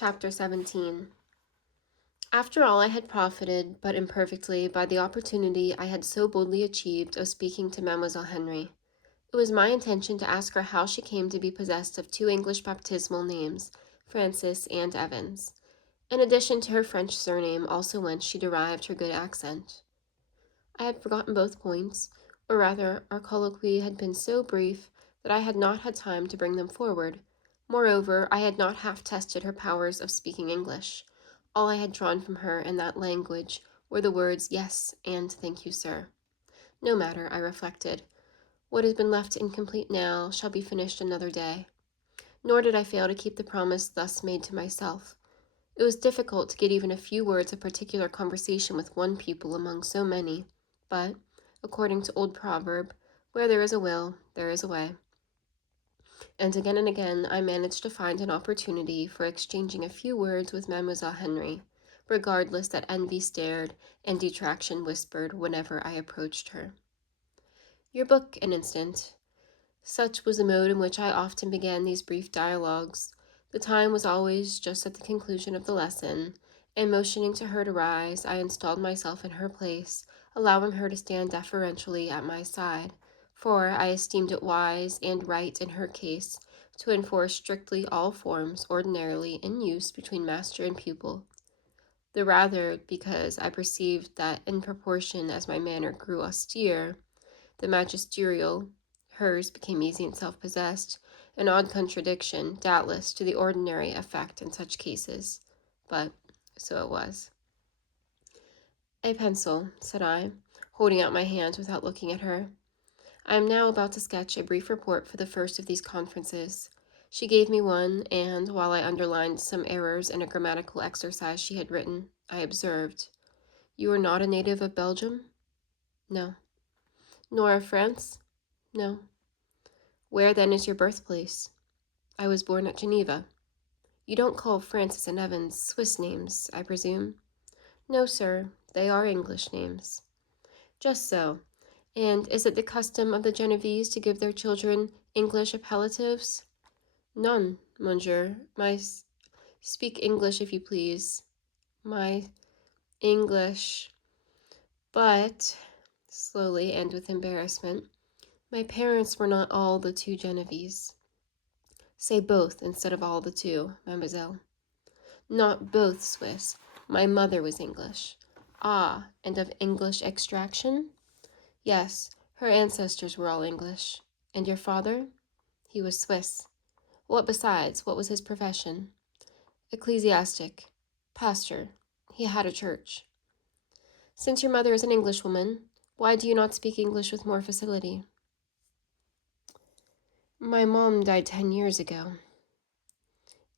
Chapter 17. After all, I had profited, but imperfectly, by the opportunity I had so boldly achieved of speaking to Mademoiselle Henry. It was my intention to ask her how she came to be possessed of two English baptismal names, Frances and Evans, in addition to her French surname, also whence she derived her good accent. I had forgotten both points, or rather, our colloquy had been so brief that I had not had time to bring them forward. Moreover, I had not half tested her powers of speaking English. All I had drawn from her in that language were the words yes and thank you, sir. No matter, I reflected. What has been left incomplete now shall be finished another day. Nor did I fail to keep the promise thus made to myself. It was difficult to get even a few words of particular conversation with one pupil among so many, but, according to old proverb, where there is a will, there is a way. And again I managed to find an opportunity for exchanging a few words with Mademoiselle Henry, regardless that envy stared and detraction whispered whenever I approached her. Your book, an instant. Such was the mode in which I often began these brief dialogues. The time was always just at the conclusion of the lesson, and motioning to her to rise, I installed myself in her place, allowing her to stand deferentially at my side, for I esteemed it wise and right in her case to enforce strictly all forms ordinarily in use between master and pupil, the rather because I perceived that in proportion as my manner grew austere, the magisterial, hers became easy and self-possessed, an odd contradiction, doubtless, to the ordinary effect in such cases, but so it was. A pencil, said I, holding out my hand without looking at her. I am now about to sketch a brief report for the first of these conferences. She gave me one, and while I underlined some errors in a grammatical exercise she had written, I observed, "You are not a native of Belgium?" "No." "Nor of France?" "No." "Where then is your birthplace?" "I was born at Geneva." "You don't call Francis and Evans Swiss names, I presume?" "No, sir, they are English names." "Just so. And is it the custom of the Genevese to give their children English appellatives?" "None, monsieur. Speak English, if you please." "My English, but," slowly and with embarrassment, "my parents were not all the two Genevese." "Say both instead of all the two, mademoiselle." "Not both Swiss. My mother was English." "Ah, and of English extraction?" "Yes, her ancestors were all English." "And your father?" "He was Swiss." "What besides? What was his profession?" "Ecclesiastic. Pastor. He had a church." "Since your mother is an Englishwoman, why do you not speak English with more facility?" "My mom died 10 years ago."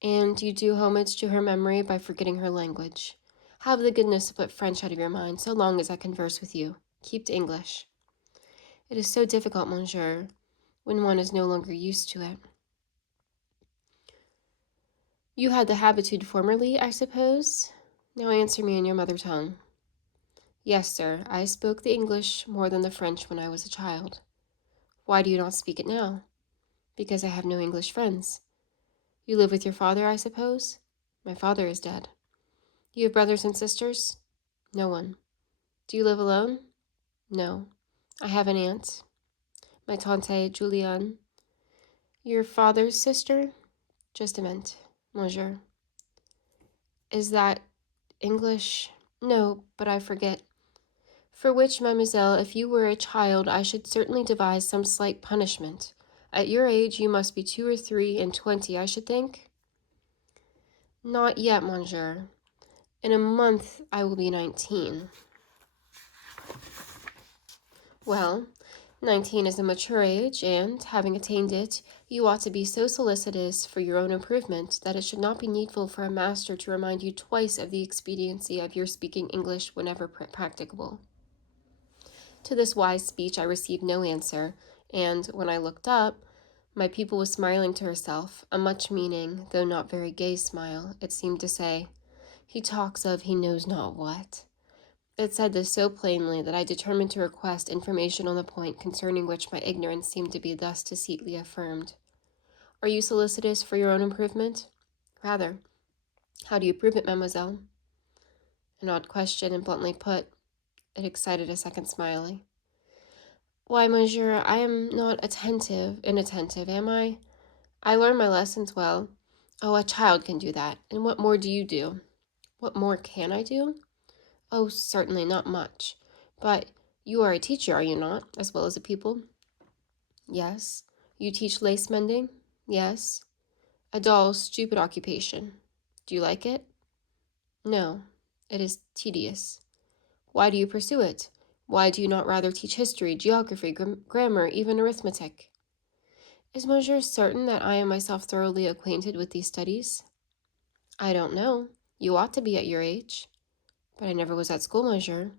"And you do homage to her memory by forgetting her language. Have the goodness to put French out of your mind so long as I converse with you. Keep to English." "It is so difficult, monsieur, when one is no longer used to it." "You had the habitude formerly, I suppose? Now answer me in your mother tongue." "Yes, sir, I spoke the English more than the French when I was a child." "Why do you not speak it now?" "Because I have no English friends." "You live with your father, I suppose?" "My father is dead." "You have brothers and sisters?" "No one." "Do you live alone?" "No. I have an aunt, my tante Juliane." "Your father's sister?" "Just a minute, monsieur." "Is that English?" "No, but I forget." "For which, mademoiselle, if you were a child, I should certainly devise some slight punishment. At your age, you must be 2 or 3 and 20, I should think." "Not yet, monsieur. In a month I will be 19. "Well, 19 is a mature age, and, having attained it, you ought to be so solicitous for your own improvement that it should not be needful for a master to remind you twice of the expediency of your speaking English whenever practicable." To this wise speech I received no answer, and, when I looked up, my pupil was smiling to herself, a much-meaning, though not very gay smile. It seemed to say, "He talks of he knows not what." It said this so plainly that I determined to request information on the point concerning which my ignorance seemed to be thus tacitly affirmed. "Are you solicitous for your own improvement?" "Rather." How do you prove it, mademoiselle? An odd question and bluntly put. It excited a second smile. Why, monsieur, I am not inattentive, am I? I learn my lessons well. Oh, a child can do that. And what more do you do? What more can I do? Oh, certainly not much. But you are a teacher, are you not, as well as a pupil? Yes. You teach lace mending? Yes. A dull, stupid occupation. Do you like it? No. It is tedious. Why do you pursue it? Why do you not rather teach history, geography, grammar, even arithmetic? Is monsieur certain that I am myself thoroughly acquainted with these studies? I don't know. You ought to be at your age. But I never was at school, monsieur.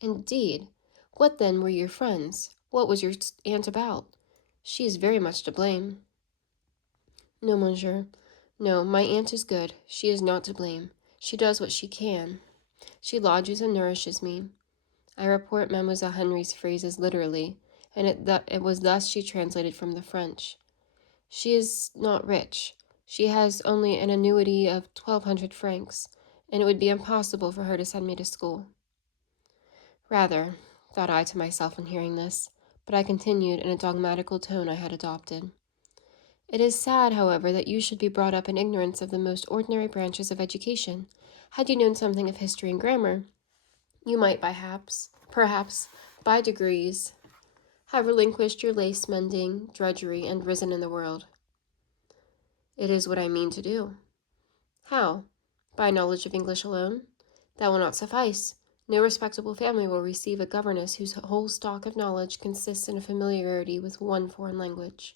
Indeed. What then were your friends? What was your aunt about? She is very much to blame. No, monsieur. No, my aunt is good. She is not to blame. She does what she can. She lodges and nourishes me. I report Mademoiselle Henry's phrases literally, and it was thus she translated from the French. She is not rich. She has only an annuity of 1,200 francs, and it would be impossible for her to send me to school. Rather, thought I to myself on hearing this, but I continued in a dogmatical tone I had adopted. It is sad, however, that you should be brought up in ignorance of the most ordinary branches of education. Had you known something of history and grammar, you might perhaps, by degrees, have relinquished your lace mending, drudgery, and risen in the world. It is what I mean to do. How? By knowledge of English alone? That will not suffice. No respectable family will receive a governess whose whole stock of knowledge consists in a familiarity with one foreign language.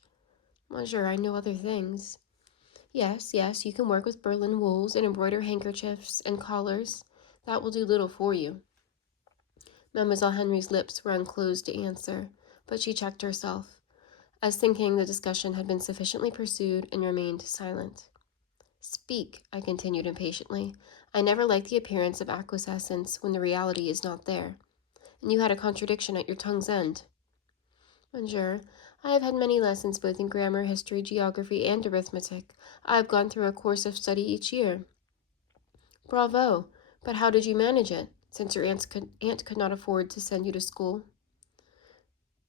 Monsieur, I know other things. Yes, you can work with Berlin wools and embroider handkerchiefs and collars. That will do little for you. Mademoiselle Henry's lips were unclosed to answer, but she checked herself, as thinking the discussion had been sufficiently pursued, and remained silent. Speak, I continued impatiently. I never like the appearance of acquiescence when the reality is not there, and you had a contradiction at your tongue's end. Monsieur, I have had many lessons both in grammar, history, geography, and arithmetic. I have gone through a course of study each year. Bravo! But how did you manage it, since your aunt could not afford to send you to school?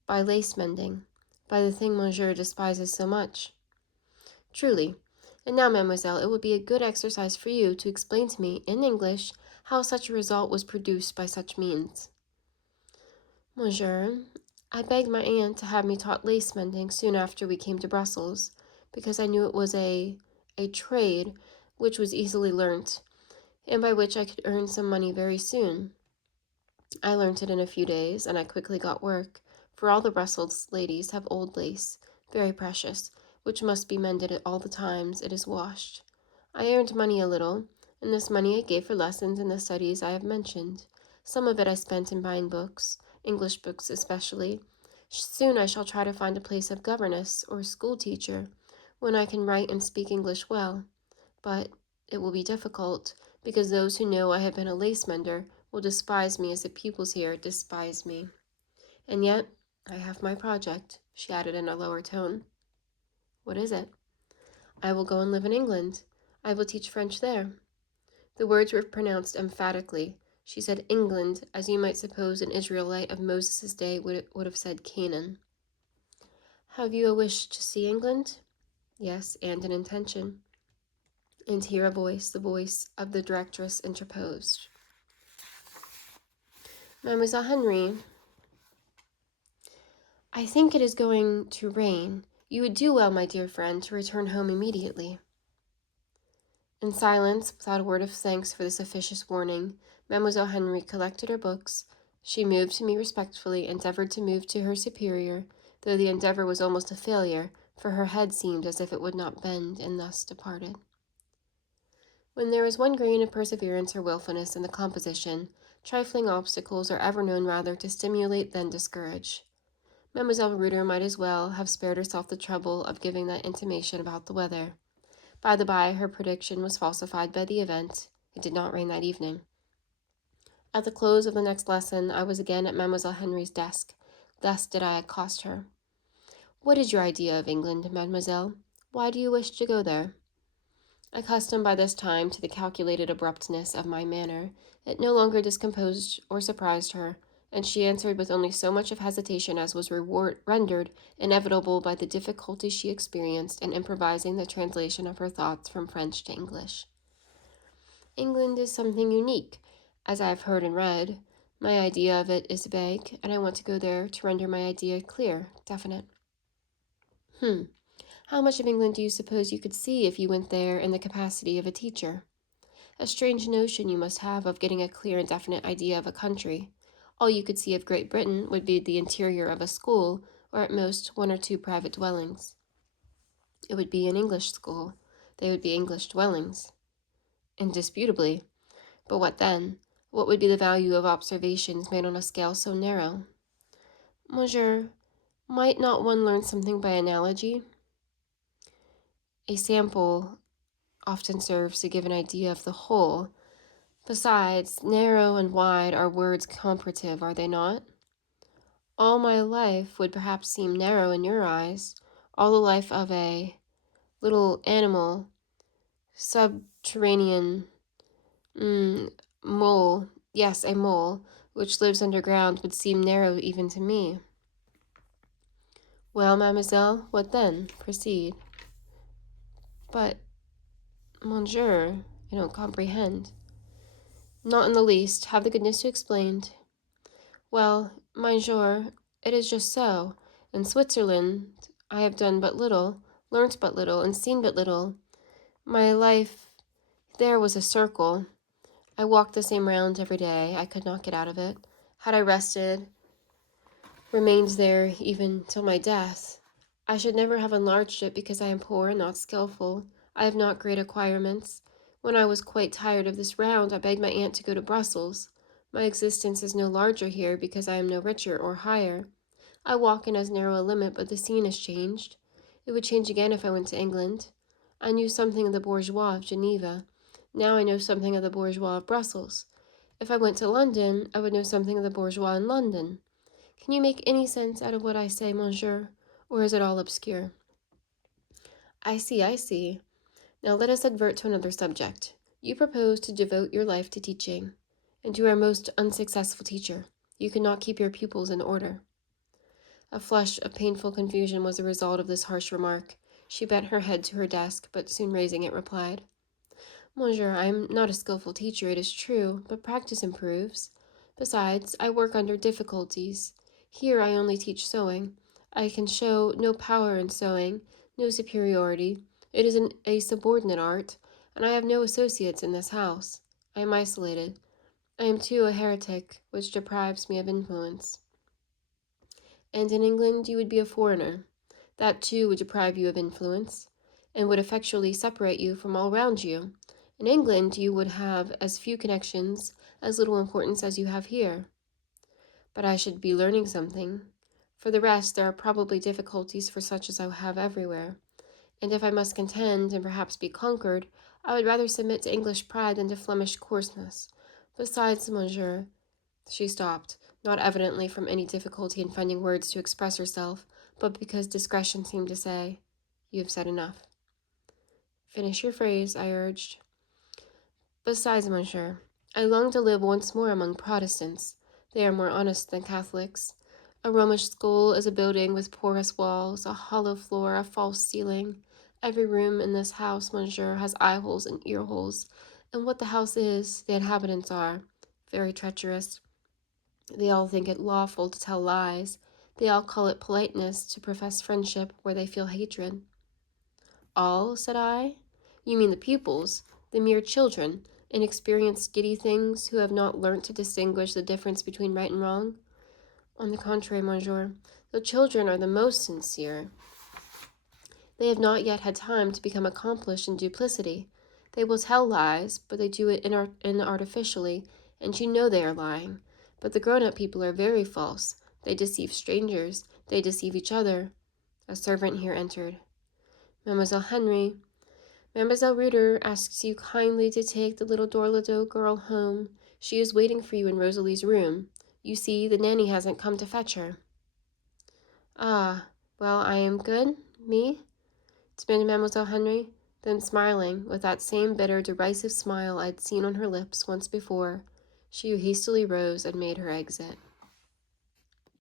By lace mending, by the thing monsieur despises so much. Truly. And now, mademoiselle, it would be a good exercise for you to explain to me, in English, how such a result was produced by such means. Monsieur, I begged my aunt to have me taught lace mending soon after we came to Brussels, because I knew it was a trade which was easily learnt, and by which I could earn some money very soon. I learnt it in a few days, and I quickly got work, for all the Brussels ladies have old lace, very precious, which must be mended at all the times it is washed. I earned money a little, and this money I gave for lessons in the studies I have mentioned. Some of it I spent in buying books, English books especially. Soon I shall try to find a place of governess or school teacher, when I can write and speak English well. But it will be difficult, because those who know I have been a lace mender will despise me as the pupils here despise me. And yet, I have my project, she added in a lower tone. What is it? I will go and live in England. I will teach French there. The words were pronounced emphatically. She said England, as you might suppose an Israelite of Moses' day would have said Canaan. Have you a wish to see England? Yes, and an intention. And here the voice of the directress interposed. Mademoiselle Henry, I think it is going to rain. You would do well, my dear friend, to return home immediately. In silence, without a word of thanks for this officious warning, Mademoiselle Henry collected her books. She moved to me respectfully, endeavored to move to her superior, though the endeavor was almost a failure, for her head seemed as if it would not bend, and thus departed. When there is one grain of perseverance or wilfulness in the composition, trifling obstacles are ever known rather to stimulate than discourage. Mademoiselle Reuter might as well have spared herself the trouble of giving that intimation about the weather. By the by, her prediction was falsified by the event. It did not rain that evening. At the close of the next lesson, I was again at Mademoiselle Henry's desk. Thus did I accost her. What is your idea of England, mademoiselle? Why do you wish to go there? Accustomed by this time to the calculated abruptness of my manner, it no longer discomposed or surprised her, and she answered with only so much of hesitation as was rendered inevitable by the difficulty she experienced in improvising the translation of her thoughts from French to English. England is something unique, as I have heard and read. My idea of it is vague, and I want to go there to render my idea clear, definite. How much of England do you suppose you could see if you went there in the capacity of a teacher? A strange notion you must have of getting a clear and definite idea of a country. All you could see of Great Britain would be the interior of a school, or at most one or two private dwellings. It would be an English school. They would be English dwellings. Indisputably. But what then? What would be the value of observations made on a scale so narrow? Monsieur, might not one learn something by analogy? A sample often serves to give an idea of the whole. Besides, narrow and wide are words comparative, are they not? All my life would perhaps seem narrow in your eyes, all the life of a little animal, subterranean, mole, yes, a mole, which lives underground would seem narrow even to me. Well, mademoiselle, what then? Proceed. But, monsieur, I don't comprehend. Not in the least. Have the goodness to explain. Well, monsieur, it is just so. In Switzerland, I have done but little, learnt but little, and seen but little. My life there was a circle. I walked the same round every day. I could not get out of it. Had I rested, remained there even till my death, I should never have enlarged it because I am poor and not skillful. I have not great acquirements. When I was quite tired of this round, I begged my aunt to go to Brussels. My existence is no larger here because I am no richer or higher. I walk in as narrow a limit, but the scene has changed. It would change again if I went to England. I knew something of the bourgeois of Geneva. Now I know something of the bourgeois of Brussels. If I went to London, I would know something of the bourgeois in London. Can you make any sense out of what I say, monsieur, or is it all obscure? I see. Now let us advert to another subject. You propose to devote your life to teaching, and you are a most unsuccessful teacher. You cannot keep your pupils in order. A flush of painful confusion was the result of this harsh remark. She bent her head to her desk, but soon raising it, replied, Monsieur, I am not a skillful teacher, it is true, but practice improves. Besides, I work under difficulties. Here I only teach sewing. I can show no power in sewing, no superiority. It is a subordinate art, and I have no associates in this house. I am isolated. I am too a heretic, which deprives me of influence. And in England you would be a foreigner. That too would deprive you of influence, and would effectually separate you from all round you. In England you would have as few connections, as little importance as you have here. But I should be learning something. For the rest, there are probably difficulties for such as I have everywhere, and if I must contend, and perhaps be conquered, I would rather submit to English pride than to Flemish coarseness. Besides, monsieur, she stopped, not evidently from any difficulty in finding words to express herself, but because discretion seemed to say, You have said enough. Finish your phrase, I urged. Besides, monsieur, I long to live once more among Protestants. They are more honest than Catholics. A Romish school is a building with porous walls, a hollow floor, a false ceiling. Every room in this house, monsieur, has eye holes and ear holes, and what the house is, the inhabitants are very treacherous. They all think it lawful to tell lies. They all call it politeness to profess friendship where they feel hatred. All, said I? You mean the pupils, the mere children, inexperienced giddy things who have not learnt to distinguish the difference between right and wrong? On the contrary, monsieur, the children are the most sincere. They have not yet had time to become accomplished in duplicity. They will tell lies, but they do it inartificially, and you know they are lying. But the grown-up people are very false. They deceive strangers. They deceive each other. A servant here entered. Mademoiselle Henry, Mademoiselle Reuter asks you kindly to take the little Dorlado girl home. She is waiting for you in Rosalie's room. You see, the nanny hasn't come to fetch her. Ah, well, I am good, me? Demanded Mademoiselle Henry. Then, smiling, with that same bitter, derisive smile I'd seen on her lips once before, she hastily rose and made her exit.